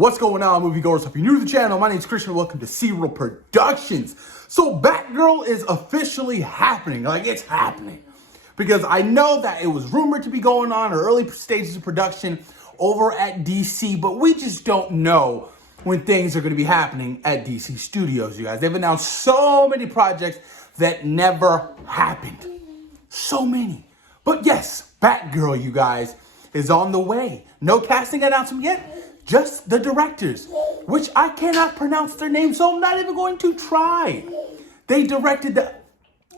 What's going on, moviegoers? If you're new to the channel, my name is Christian. Welcome to Serial Productions. So Batgirl is officially happening. It's happening. Because I know that it was rumored to be going on or early stages of production over at DC, but we just don't know when things are going to be happening at DC Studios, you guys. They've announced so many projects that never happened. So many. But yes, Batgirl, you guys, is on the way. No casting announcement yet. Just the directors, which I cannot pronounce their names, so I'm not even going to try. They directed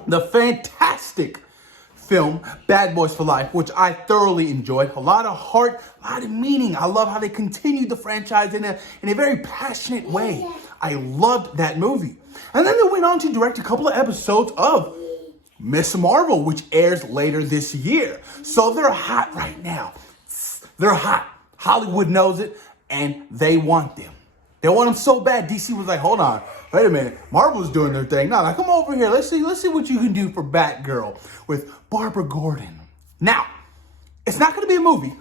the fantastic film Bad Boys for Life, which I thoroughly enjoyed. A lot of heart, a lot of meaning. I love how they continued the franchise in a very passionate way. I loved that movie. And then they went on to direct a couple of episodes of Miss Marvel, which airs later this year. So they're hot right now. They're hot. Hollywood knows it. And they want them. They want them so bad. DC was like, hold on, wait a minute. Marvel's doing their thing. Now, come over here. Let's see what you can do for Batgirl with Barbara Gordon. Now, it's not going to be a movie.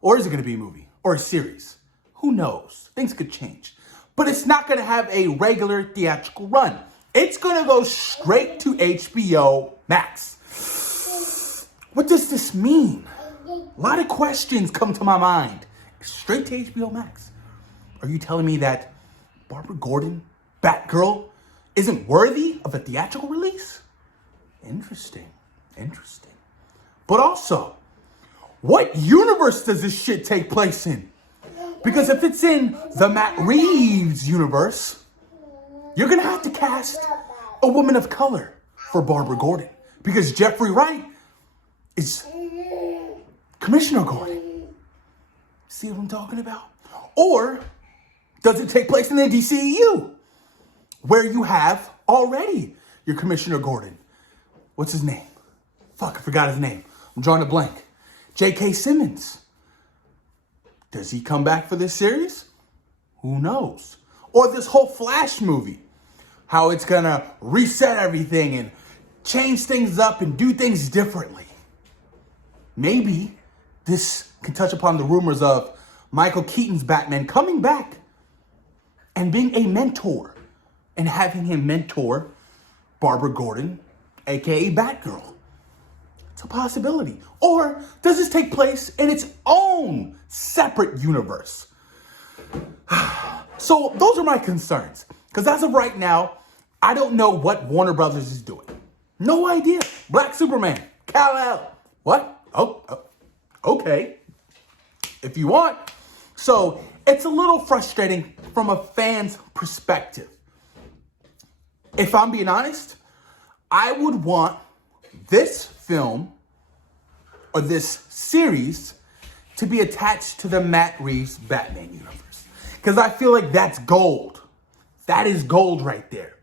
Or is it going to be a movie? Or a series? Who knows? Things could change. But it's not going to have a regular theatrical run. It's going to go straight to HBO Max. What does this mean? A lot of questions come to my mind. Straight to HBO Max. Are you telling me that Barbara Gordon, Batgirl, isn't worthy of a theatrical release? Interesting. But also, what universe does this shit take place in? Because if it's in the Matt Reeves universe, you're going to have to cast a woman of color for Barbara Gordon. Because Jeffrey Wright is Commissioner Gordon. See what I'm talking about? Or does it take place in the DCEU, where you have already your Commissioner Gordon? What's his name? Fuck, I forgot his name. I'm drawing a blank. J.K. Simmons. Does he come back for this series? Who knows? Or this whole Flash movie. How it's gonna reset everything and change things up and do things differently. Maybe this can touch upon the rumors of Michael Keaton's Batman coming back and being a mentor and having him mentor Barbara Gordon, aka Batgirl. It's a possibility. Or does this take place in its own separate universe? So those are my concerns. Because as of right now, I don't know what Warner Brothers is doing. No idea. Black Superman, Kal-El. What? Oh, okay. If you want. So it's a little frustrating from a fan's perspective. If I'm being honest, I would want this film or this series to be attached to the Matt Reeves Batman universe. Because I feel like that's gold. That is gold right there.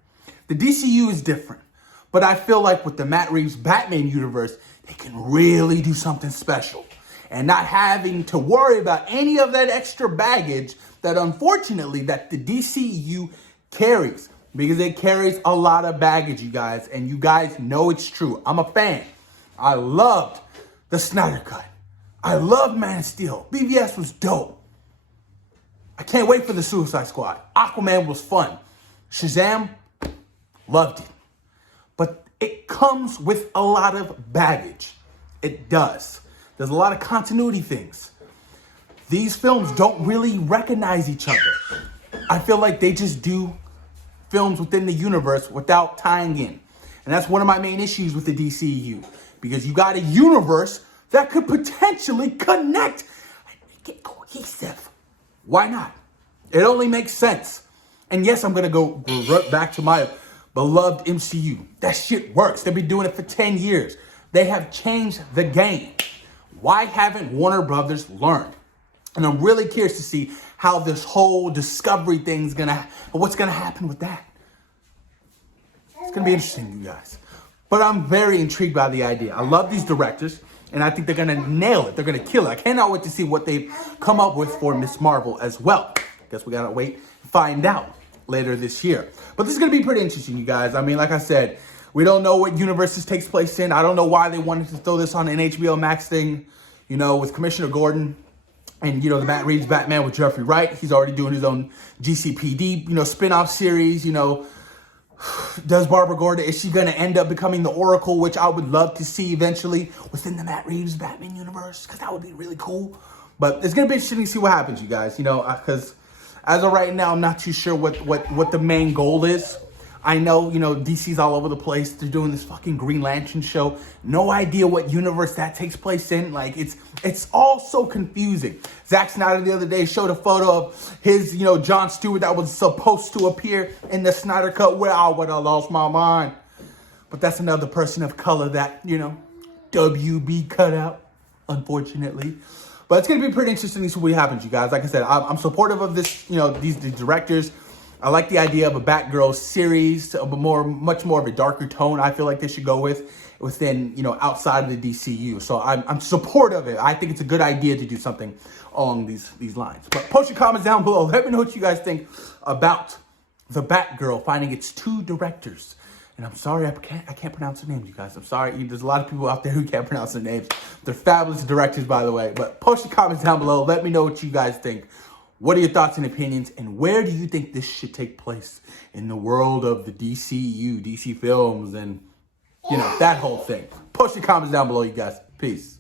The DCU is different. But I feel like with the Matt Reeves Batman universe, they can really do something special. And not having to worry about any of that extra baggage that unfortunately that the DCU carries. Because it carries a lot of baggage, you guys. And you guys know it's true. I'm a fan. I loved the Snyder Cut. I loved Man of Steel. BVS was dope. I can't wait for the Suicide Squad. Aquaman was fun. Shazam, loved it. But it comes with a lot of baggage. It does. There's a lot of continuity things. These films don't really recognize each other. I feel like they just do films within the universe without tying in. And that's one of my main issues with the DCU. Because you got a universe that could potentially connect and make it cohesive. Why not? It only makes sense. And yes, I'm going to go right back to my beloved MCU. That shit works. They've been doing it for 10 years. They have changed the game. Why haven't Warner Brothers learned? And I'm really curious to see how this whole Discovery thing's what's gonna happen with that. It's gonna be interesting, you guys. But I'm very intrigued by the idea. I love these directors, and I think they're gonna nail it. They're gonna kill it. I cannot wait to see what they've come up with for Miss Marvel as well. Guess we gotta wait and find out later this year. But this is gonna be pretty interesting, you guys. I mean, like I said, we don't know what universe this takes place in. I don't know why they wanted to throw this on an HBO Max thing, you know, with Commissioner Gordon And, you know, the Matt Reeves Batman with Jeffrey Wright, he's already doing his own GCPD, you know, spin-off series, you know. Does Barbara Gordon, is she going to end up becoming the Oracle, which I would love to see eventually within the Matt Reeves Batman universe, because that would be really cool. But it's going to be interesting to see what happens, you guys, you know, because as of right now, I'm not too sure what the main goal is. I know, you know, DC's all over the place. They're doing this fucking Green Lantern show. No idea what universe that takes place in. Like, it's all so confusing. Zack Snyder the other day showed a photo of his, you know, Jon Stewart that was supposed to appear in the Snyder Cut, where I would have lost my mind. But that's another person of color that, you know, WB cut out, unfortunately. But it's going to be pretty interesting to see what happens, you guys. Like I said, I'm supportive of this, you know, these directors. I like the idea of a Batgirl series, much more of a darker tone. I feel like they should go within, you know, outside of the DCU. So I'm supportive of it. I think it's a good idea to do something along these lines. But post your comments down below. Let me know what you guys think about the Batgirl finding its 2 directors. And I'm sorry, I can't pronounce their names, you guys. I'm sorry. There's a lot of people out there who can't pronounce their names. They're fabulous directors, by the way. But post your comments down below. Let me know what you guys think. What are your thoughts and opinions, and where do you think this should take place in the world of the DCU, DC films, and, you know, that whole thing? Post your comments down below, you guys. Peace.